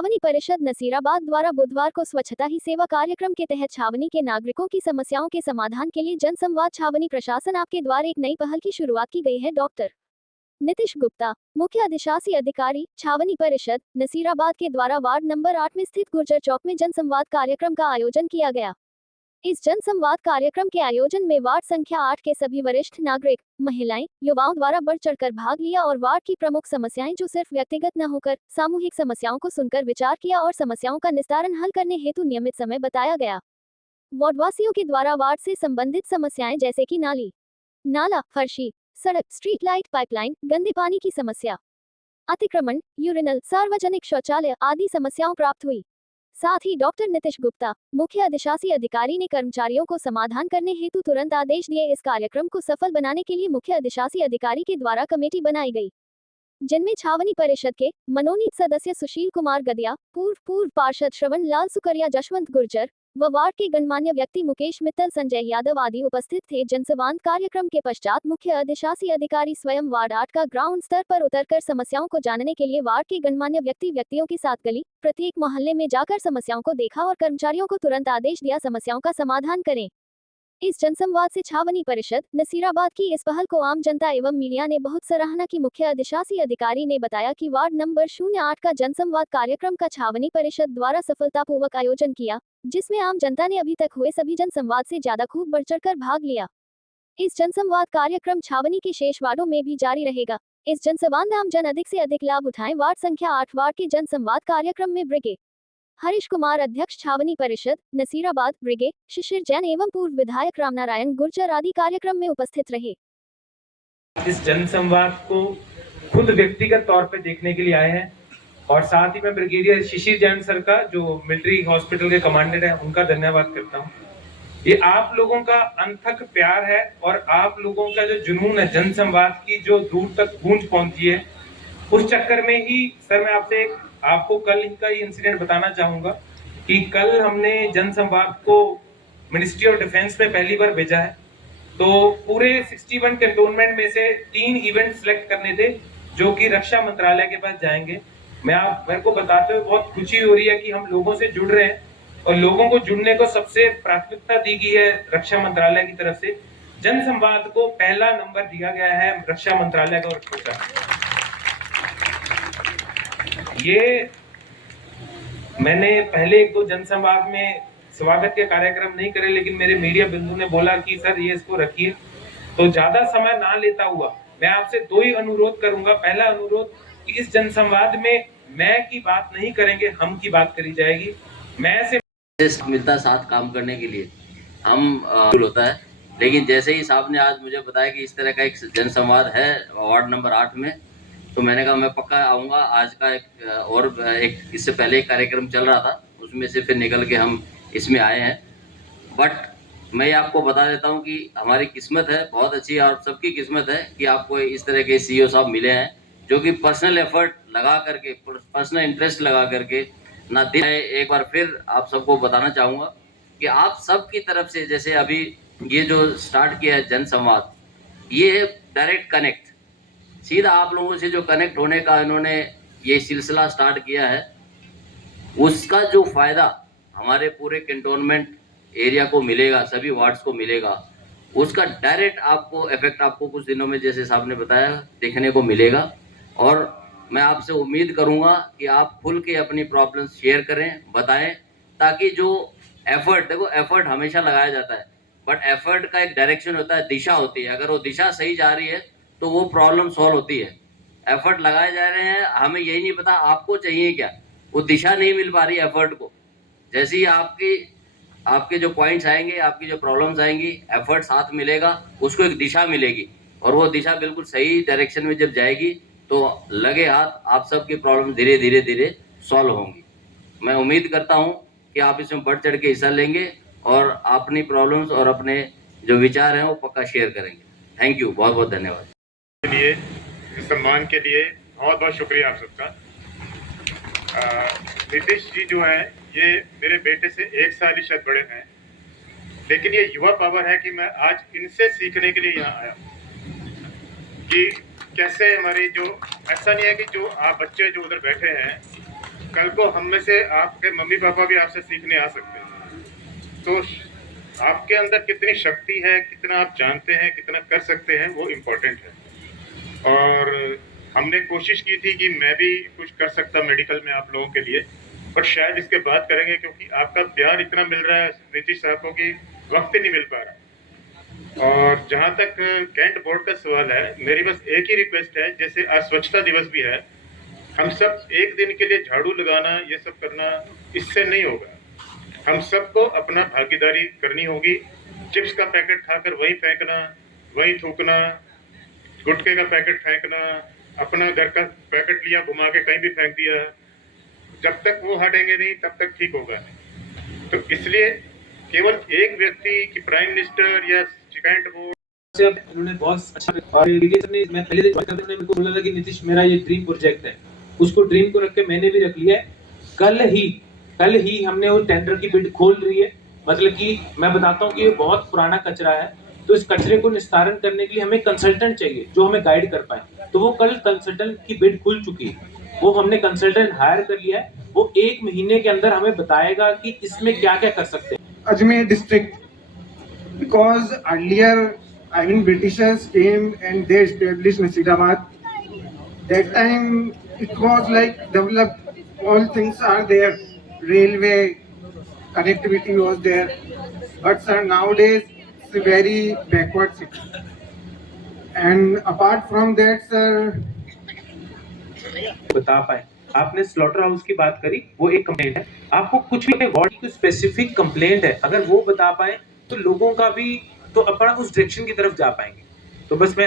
छावनी परिषद नसीराबाद द्वारा बुधवार को स्वच्छता ही सेवा कार्यक्रम के तहत छावनी के नागरिकों की समस्याओं के समाधान के लिए जनसंवाद छावनी प्रशासन आपके द्वारा एक नई पहल की शुरुआत की गई है। डॉक्टर नीतीश गुप्ता, मुख्य अधिशासी अधिकारी, छावनी परिषद नसीराबाद के द्वारा वार्ड नंबर 8 में स्थित गुर्जर चौक में जनसंवाद कार्यक्रम का आयोजन किया गया। इस जनसंवाद कार्यक्रम के आयोजन में वार्ड संख्या 8 के सभी वरिष्ठ नागरिक, महिलाएं, युवाओं द्वारा बढ़ चढ़कर भाग लिया और वार्ड की प्रमुख समस्याएं जो सिर्फ व्यक्तिगत न होकर सामूहिक समस्याओं को सुनकर विचार किया और समस्याओं का निस्तारण हल करने हेतु नियमित समय बताया गया। वार्डवासियों के द्वारा वार्ड से संबंधित समस्याएं जैसे कि नाली, नाला, फर्शी, सड़क, स्ट्रीट लाइट, पाइपलाइन, गंदे पानी की समस्या, अतिक्रमण, यूरिनल, सार्वजनिक शौचालय आदि समस्याओं प्राप्त हुई। साथ ही डॉक्टर नीतीश गुप्ता, मुख्य अधिशासी अधिकारी ने कर्मचारियों को समाधान करने हेतु तुरंत आदेश दिए। इस कार्यक्रम को सफल बनाने के लिए मुख्य अधिशासी अधिकारी के द्वारा कमेटी बनाई गई, जिनमें छावनी परिषद के मनोनीत सदस्य सुशील कुमार गदिया, पूर्व पार्षद श्रवण लाल सुकरिया, जशवंत गुर्जर व वार्ड के गणमान्य व्यक्ति मुकेश मित्तल, संजय यादव आदि उपस्थित थे। जनसंवाद कार्यक्रम के पश्चात मुख्य अधिशासी अधिकारी स्वयं वार्ड 8 का ग्राउंड स्तर पर उतरकर समस्याओं को जानने के लिए वार्ड के गणमान्य व्यक्तियों के साथ गली प्रत्येक मोहल्ले में जाकर समस्याओं को देखा और कर्मचारियों को तुरंत आदेश दिया समस्याओं का समाधान करें। इस जनसंवाद से छावनी परिषद नसीराबाद की इस पहल को आम जनता एवं मीडिया ने बहुत सराहना की। मुख्य अधिशासी अधिकारी ने बताया कि वार्ड नंबर 08 का जनसंवाद कार्यक्रम का छावनी परिषद द्वारा सफलतापूर्वक आयोजन किया, जिसमें आम जनता ने अभी तक हुए सभी जनसंवाद से ज्यादा खूब बढ़ चढ़कर भाग लिया। इस जनसंवाद कार्यक्रम छावनी के शेष वार्डों में भी जारी रहेगा। इस जनसंवाद में आम जन अधिक से अधिक लाभ उठाएं। वार्ड संख्या 8 वार्ड के जनसंवाद कार्यक्रम में ब्रिगेड हरीश कुमार, अध्यक्ष छावनी परिषद नसीराबाद, ब्रिगेड शिशिर जैन एवं पूर्व विधायक रामनारायण गुर्जर आदि कार्यक्रम में उपस्थित रहे। इस जनसंवाद को खुद व्यक्तिगत तौर पे देखने के लिए आए हैं और साथ ही मैं ब्रिगेडियर शिशिर जैन सर का, जो मिलिट्री हॉस्पिटल के कमांडेंट है, उनका धन्यवाद करता हूँ। ये आप लोगों का अनथक प्यार है और आप लोगों का जो जुनून है जनसंवाद की, जो दूर तक गूंज पहुंची है, उस चक्कर में ही सर मैं आपको कल का ही इंसिडेंट बताना चाहूंगा कि कल हमने जनसंवाद को मिनिस्ट्री ऑफ डिफेंस में पहली बार भेजा है। तो पूरे 61 कैंटोनमेंट में से 3 इवेंट सिलेक्ट करने थे जो कि रक्षा मंत्रालय के पास जाएंगे। मेरे को बताते हुए बहुत खुशी हो रही है कि हम लोगों से जुड़ रहे हैं और लोगों को जुड़ने को सबसे प्राथमिकता दी गई है रक्षा मंत्रालय की तरफ से। जनसंवाद को पहला नंबर दिया गया है रक्षा मंत्रालय का और ये मैंने पहले 1-2 जनसंवाद में स्वागत के कार्यक्रम नहीं करे, लेकिन मेरे मीडिया बिंदु ने बोला कि सर ये इसको रखिए, तो ज्यादा समय ना लेता हुआ मैं आपसे 2 ही अनुरोध करूंगा। पहला अनुरोध कि इस जनसंवाद में मैं की बात नहीं करेंगे, हम की बात करी जाएगी। मैं से मिलता साथ काम करने के लिए हम होता है, लेकिन जैसे ही साहब ने आज मुझे बताया कि इस तरह का एक जनसंवाद है वार्ड नंबर 8 में, तो मैंने कहा मैं पक्का आऊँगा। आज का एक इससे पहले एक कार्यक्रम चल रहा था, उसमें से फिर निकल के हम इसमें आए हैं। बट मैं आपको बता देता हूँ कि हमारी किस्मत है बहुत अच्छी और सबकी किस्मत है कि आपको इस तरह के सीईओ साहब मिले हैं जो कि पर्सनल एफर्ट लगा करके, पर्सनल इंटरेस्ट लगा करके ना दे। एक बार फिर आप सबको बताना चाहूँगा कि आप सब की तरफ से, जैसे अभी ये जो स्टार्ट किया है जनसंवाद, ये है डायरेक्ट कनेक्ट, सीधा आप लोगों से जो कनेक्ट होने का इन्होंने ये सिलसिला स्टार्ट किया है, उसका जो फायदा हमारे पूरे कैंटोनमेंट एरिया को मिलेगा, सभी वार्ड्स को मिलेगा, उसका डायरेक्ट आपको इफेक्ट आपको कुछ दिनों में, जैसे साहब ने बताया, देखने को मिलेगा। और मैं आपसे उम्मीद करूंगा कि आप खुल के अपनी प्रॉब्लम्स शेयर करें, बताएं, ताकि जो एफर्ट, देखो एफर्ट हमेशा लगाया जाता है, बट एफर्ट का एक डायरेक्शन होता है, दिशा होती है। अगर वो दिशा सही जा रही है तो वो प्रॉब्लम सॉल्व होती है। एफर्ट लगाए जा रहे हैं, हमें यही नहीं पता आपको चाहिए क्या, वो दिशा नहीं मिल पा रही है एफर्ट को। जैसे ही आपके जो पॉइंट्स आएंगे, आपकी जो प्रॉब्लम्स आएंगी, एफर्ट साथ मिलेगा, उसको एक दिशा मिलेगी और वो दिशा बिल्कुल सही डायरेक्शन में जब जाएगी तो लगे हाथ आप सबकी प्रॉब्लम धीरे धीरे धीरे सॉल्व होंगी। मैं उम्मीद करता हूँ कि आप इसमें बढ़ चढ़ के हिस्सा लेंगे और अपनी प्रॉब्लम्स और अपने जो विचार हैं वो पक्का शेयर करेंगे। थैंक यू, बहुत बहुत धन्यवाद। के लिए, इस सम्मान के लिए बहुत बहुत शुक्रिया आप सबका। नीतीश जी जो हैं, ये मेरे बेटे से 1 साल ही शायद बड़े हैं, लेकिन ये युवा पावर है कि मैं आज इनसे सीखने के लिए यहाँ आया कि कैसे हमारी जो, ऐसा नहीं है कि जो आप बच्चे जो उधर बैठे हैं कल को हम में से आपके मम्मी पापा भी आपसे सीखने आ सकते हैं। तो आपके अंदर कितनी शक्ति है, कितना आप जानते हैं, कितना कर सकते हैं, वो इम्पोर्टेंट है। और हमने कोशिश की थी कि मैं भी कुछ कर सकता मेडिकल में आप लोगों के लिए, पर शायद इसके बाद करेंगे, क्योंकि आपका प्यार इतना मिल रहा है नीतीश साहब को कि वक्त ही नहीं मिल पा रहा। और जहाँ तक कैंट बोर्ड का सवाल है, मेरी बस एक ही रिक्वेस्ट है, जैसे आज स्वच्छता दिवस भी है, हम सब एक दिन के लिए झाड़ू लगाना, ये सब करना, इससे नहीं होगा। हम सबको अपना भागीदारी करनी होगी। चिप्स का पैकेट खाकर वहीं फेंकना, वहीं थूकना, गुटखे का पैकेट फेंकना, अपना घर का पैकेट लिया घुमा के कहीं भी फेंक दिया, जब तक वो हटेंगे नहीं तब तक ठीक होगा नहीं। तो इसलिए केवल एक व्यक्ति की प्राइम मिनिस्टर या कैंट बोर्ड से अब उन्होंने बहुत अच्छा, और मैं पहले दिन बात करते मेरे को बोला था कि नीतीश मेरा ये ड्रीम प्रोजेक्ट है, उसको ड्रीम को रख के मैंने भी रख लिया है। कल ही हमने वो टेंडर की बिड खोल रही है। मतलब कि मैं बताता हूँ कि ये बहुत पुराना कचरा है, तो इस कचरे को निस्तारण करने के लिए हमें कंसल्टेंट चाहिए जो हमें गाइड कर पाए। तो वो कल कंसल्टेंट की बिड खुल चुकी है, वो हमने कंसल्टेंट हायर कर लिया है। वो 1 महीने के अंदर हमें बताएगा कि इसमें क्या क्या कर सकते हैं। Ajmer district, because earlier, I mean, Britishers came and they established Nasirabad. That time it was like developed, all things are there, railway connectivity was there. But sir, nowadays it's a very backward city. And apart from that, sir, बता पाए। आपने slaughter house की बात करी, वो एक complaint है। आपको कुछ भी वार्ड की स्पेसिफिक कंप्लेंट है, अगर वो बता पाए तो लोगों का भी तो अपन उस डायरेक्शन की तरफ जा पाएंगे। तो बस मैं